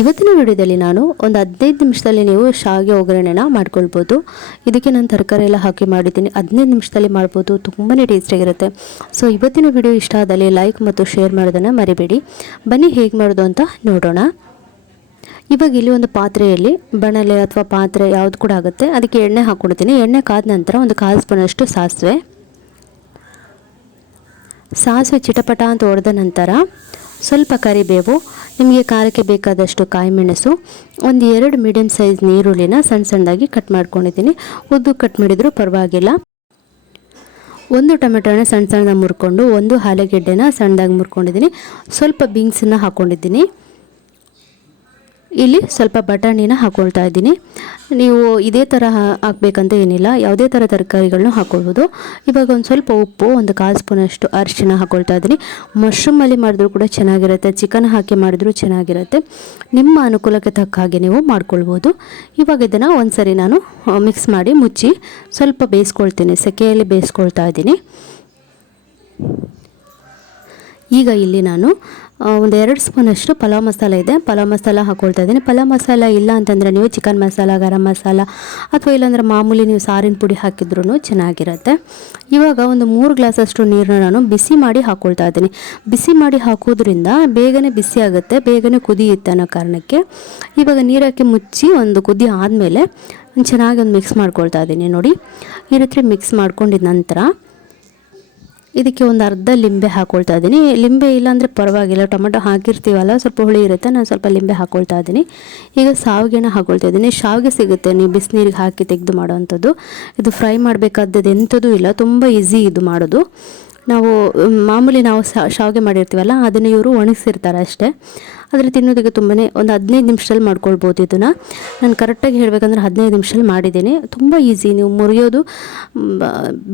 ಇವತ್ತಿನ ವಿಡಿಯೋದಲ್ಲಿ ನಾನು ಒಂದು 15 ನಿಮಿಷದಲ್ಲಿ ನೀವು ಶಾವಿಗೆ ಒಗ್ಗರಣೆನ ಮಾಡ್ಕೊಳ್ಬೋದು. ಇದಕ್ಕೆ ನಾನು ತರಕಾರಿ ಎಲ್ಲ ಹಾಕಿ ಮಾಡಿದ್ದೀನಿ. 15 ನಿಮಿಷದಲ್ಲಿ ಮಾಡ್ಬೋದು, ತುಂಬಾ ಟೇಸ್ಟಿಯಾಗಿರುತ್ತೆ. ಸೊ ಇವತ್ತಿನ ವಿಡಿಯೋ ಇಷ್ಟ ಆದಲ್ಲಿ ಲೈಕ್ ಮತ್ತು ಶೇರ್ ಮಾಡೋದನ್ನು ಮರಿಬೇಡಿ. ಬನ್ನಿ ಹೇಗೆ ಮಾಡೋದು ಅಂತ ನೋಡೋಣ. ಇವಾಗ ಇಲ್ಲಿ ಒಂದು ಪಾತ್ರೆಯಲ್ಲಿ ಬಣಲೆ ಅಥವಾ ಪಾತ್ರೆ ಯಾವುದು ಕೂಡ ಆಗುತ್ತೆ, ಅದಕ್ಕೆ ಎಣ್ಣೆ ಹಾಕ್ಕೊಳ್ತೀನಿ. ಎಣ್ಣೆ ಕಾದ ನಂತರ ಒಂದು 1/4 ಸ್ಪೂನಷ್ಟು ಸಾಸಿವೆ ಚಿಟಪಟ ಅಂತ ಹೊಡೆದ ನಂತರ ಸ್ವಲ್ಪ ಕರಿಬೇವು, ನಿಮಗೆ ಖಾರಕ್ಕೆ ಬೇಕಾದಷ್ಟು ಕಾಯಿಮೆಣಸು, ಒಂದು 2 ಮೀಡಿಯಮ್ ಸೈಜ್ ನೀರುಳ್ಳಿನ ಸಣ್ಣ ಸಣ್ಣದಾಗಿ ಕಟ್ ಮಾಡ್ಕೊಂಡಿದ್ದೀನಿ. ಉದ್ದು ಕಟ್ ಮಾಡಿದರೂ ಪರವಾಗಿಲ್ಲ. ಒಂದು ಟೊಮೆಟೊನ ಸಣ್ಣ ಸಣ್ಣದಾಗಿ ಮುರ್ಕೊಂಡು, ಒಂದು ಆಲೂಗೆಡ್ಡೆನ ಸಣ್ಣದಾಗಿ ಮುರ್ಕೊಂಡಿದ್ದೀನಿ. ಸ್ವಲ್ಪ ಬೀನ್ಸನ್ನು ಹಾಕ್ಕೊಂಡಿದ್ದೀನಿ. ಇಲ್ಲಿ ಸ್ವಲ್ಪ ಬಟಾಣಿನ ಹಾಕ್ಕೊಳ್ತಾ ಇದ್ದೀನಿ. ನೀವು ಇದೇ ಥರ ಹಾಕಬೇಕಂತ ಏನಿಲ್ಲ, ಯಾವುದೇ ಥರ ತರಕಾರಿಗಳನ್ನ ಹಾಕ್ಕೊಳ್ಬೋದು. ಇವಾಗ ಒಂದು ಸ್ವಲ್ಪ ಉಪ್ಪು, ಒಂದು 1/4 ಸ್ಪೂನಷ್ಟು ಅರಿಶಿನ ಹಾಕ್ಕೊಳ್ತಾ ಇದ್ದೀನಿ. ಮಶ್ರೂಮಲ್ಲಿ ಮಾಡಿದ್ರೂ ಕೂಡ ಚೆನ್ನಾಗಿರುತ್ತೆ, ಚಿಕನ್ ಹಾಕಿ ಮಾಡಿದ್ರೂ ಚೆನ್ನಾಗಿರುತ್ತೆ. ನಿಮ್ಮ ಅನುಕೂಲಕ್ಕೆ ತಕ್ಕ ಹಾಗೆ ನೀವು ಮಾಡ್ಕೊಳ್ಬೋದು. ಇವಾಗ ಇದನ್ನು ಒಂದು ಸರಿ ನಾನು ಮಿಕ್ಸ್ ಮಾಡಿ ಮುಚ್ಚಿ ಸ್ವಲ್ಪ ಬೇಯಿಸ್ಕೊಳ್ತೀನಿ, ಸೆಕೆಯಲ್ಲಿ ಬೇಯಿಸ್ಕೊಳ್ತಾ ಇದ್ದೀನಿ. ಈಗ ಇಲ್ಲಿ ನಾನು ಒಂದು 2 ಸ್ಪೂನಷ್ಟು ಪಲಾವ್ ಮಸಾಲ ಇದೆ, ಪಲಾವ್ ಮಸಾಲ ಹಾಕ್ಕೊಳ್ತಾ ಇದ್ದೀನಿ. ಪಲಾವ್ ಮಸಾಲ ಇಲ್ಲ ಅಂತಂದರೆ ನೀವು ಚಿಕನ್ ಮಸಾಲ, ಗರಂ ಮಸಾಲ ಅಥವಾ ಇಲ್ಲಾಂದರೆ ಮಾಮೂಲಿ ನೀವು ಸಾರಿನ ಪುಡಿ ಹಾಕಿದ್ರೂ ಚೆನ್ನಾಗಿರುತ್ತೆ. ಇವಾಗ ಒಂದು 3 ಗ್ಲಾಸಷ್ಟು ನೀರನ್ನ ನಾನು ಬಿಸಿ ಮಾಡಿ ಹಾಕ್ಕೊಳ್ತಾ ಇದ್ದೀನಿ. ಬಿಸಿ ಮಾಡಿ ಹಾಕೋದ್ರಿಂದ ಬೇಗನೆ ಬಿಸಿ ಆಗುತ್ತೆ, ಬೇಗನೆ ಕುದಿಯುತ್ತೆ ಅನ್ನೋ ಕಾರಣಕ್ಕೆ. ಇವಾಗ ನೀರು ಹಾಕಿ ಮುಚ್ಚಿ ಒಂದು ಕುದಿ ಆದಮೇಲೆ ಚೆನ್ನಾಗಿ ಒಂದು ಮಿಕ್ಸ್ ಮಾಡ್ಕೊಳ್ತಾ ಇದ್ದೀನಿ. ನೋಡಿ, ಈ ರೀತಿ ಮಿಕ್ಸ್ ಮಾಡ್ಕೊಂಡಿದ ನಂತರ ಇದಕ್ಕೆ ಒಂದು ಅರ್ಧ ಲಿಂಬೆ ಹಾಕ್ಕೊಳ್ತಾ ಇದ್ದೀನಿ. ಲಿಂಬೆ ಇಲ್ಲಾಂದರೆ ಪರವಾಗಿಲ್ಲ, ಟೊಮೆಟೊ ಹಾಕಿರ್ತೀವಲ್ಲ, ಸ್ವಲ್ಪ ಹುಳಿ ಇರುತ್ತೆ, ನಾನು ಸ್ವಲ್ಪ ಲಿಂಬೆ ಹಾಕ್ಕೊಳ್ತಾ ಇದ್ದೀನಿ. ಈಗ ಶಾವಿಗೆನ ಹಾಕ್ಕೊಳ್ತಾ ಇದ್ದೀನಿ. ಶಾವಿಗೆ ಸಿಗುತ್ತೆ, ನೀವು ಬಿಸಿನೀರಿಗೆ ಹಾಕಿ ತೆಗೆದು ಮಾಡೋವಂಥದ್ದು. ಇದು ಫ್ರೈ ಮಾಡಬೇಕಾದದ್ದು ಎಂಥದ್ದು ಇಲ್ಲ, ತುಂಬ ಈಸಿ ಇದು ಮಾಡೋದು. ನಾವು ಮಾಮೂಲಿ ನಾವು ಶಾವಿಗೆ ಮಾಡಿರ್ತೀವಲ್ಲ, ಅದನ್ನು ಇವರು ಒಣಗಿಸಿರ್ತಾರೆ ಅಷ್ಟೇ. ಆದರೆ ತಿನ್ನೋದಕ್ಕೆ ತುಂಬಾ ಒಂದು 15 ನಿಮಿಷದಲ್ಲಿ ಮಾಡ್ಕೊಳ್ಬೋದು. ಇದನ್ನು ನಾನು ಕರೆಕ್ಟಾಗಿ ಹೇಳಬೇಕಂದ್ರೆ 15 ನಿಮಿಷದಲ್ಲಿ ಮಾಡಿದ್ದೀನಿ. ತುಂಬ ಈಸಿ. ನೀವು ಮುರಿಯೋದು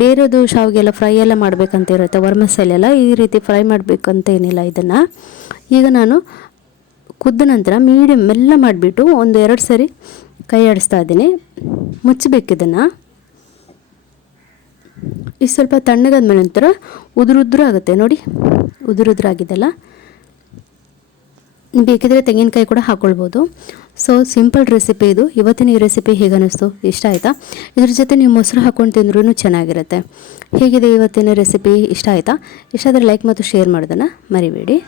ಬೇರೆದು ಶಾವಿಗೆ ಎಲ್ಲ ಫ್ರೈ ಎಲ್ಲ ಮಾಡಬೇಕಂತ ಇರುತ್ತೆ, ವರ್ಮಸಲೆ ಎಲ್ಲ ಈ ರೀತಿ ಫ್ರೈ ಮಾಡಬೇಕಂತ ಏನಿಲ್ಲ. ಇದನ್ನು ಈಗ ನಾನು ಕುದ್ದ ನಂತರ ಮೀಡಿಯಮ್ ಮೆಲ್ಲ ಮಾಡಿಬಿಟ್ಟು ಒಂದು 2 ಸರಿ ಕೈ ಆಡಿಸ್ತಾ ಇದ್ದೀನಿ. ಮುಚ್ಚಬೇಕಿದನ್ನು. ಇದು ಸ್ವಲ್ಪ ತಣ್ಣಗಾದ್ಮೇಲೆ ನಂತರ ಉದುರು ಆಗುತ್ತೆ. ನೋಡಿ, ಉದುರಾಗಿದ್ದಲ್ಲ. ಬೇಕಿದ್ರೆ ತೆಂಗಿನಕಾಯಿ ಕೂಡ ಹಾಕ್ಕೊಳ್ಬೋದು. ಸೊ ಸಿಂಪಲ್ ರೆಸಿಪಿ ಇದು. ಇವತ್ತಿನ ಈ ರೆಸಿಪಿ ಹೇಗೆ ಅನ್ನಿಸ್ತು, ಇಷ್ಟ ಆಯಿತಾ? ಇದ್ರ ಜೊತೆ ನೀವು ಮೊಸರು ಹಾಕ್ಕೊಂಡು ತಿಂದ್ರೂ ಚೆನ್ನಾಗಿರುತ್ತೆ. ಹೇಗಿದೆ ಇವತ್ತಿನ ರೆಸಿಪಿ, ಇಷ್ಟ ಆಯಿತಾ? ಇಷ್ಟ ಆದರೆ ಲೈಕ್ ಮತ್ತು ಶೇರ್ ಮಾಡೋದನ್ನು ಮರಿಬೇಡಿ.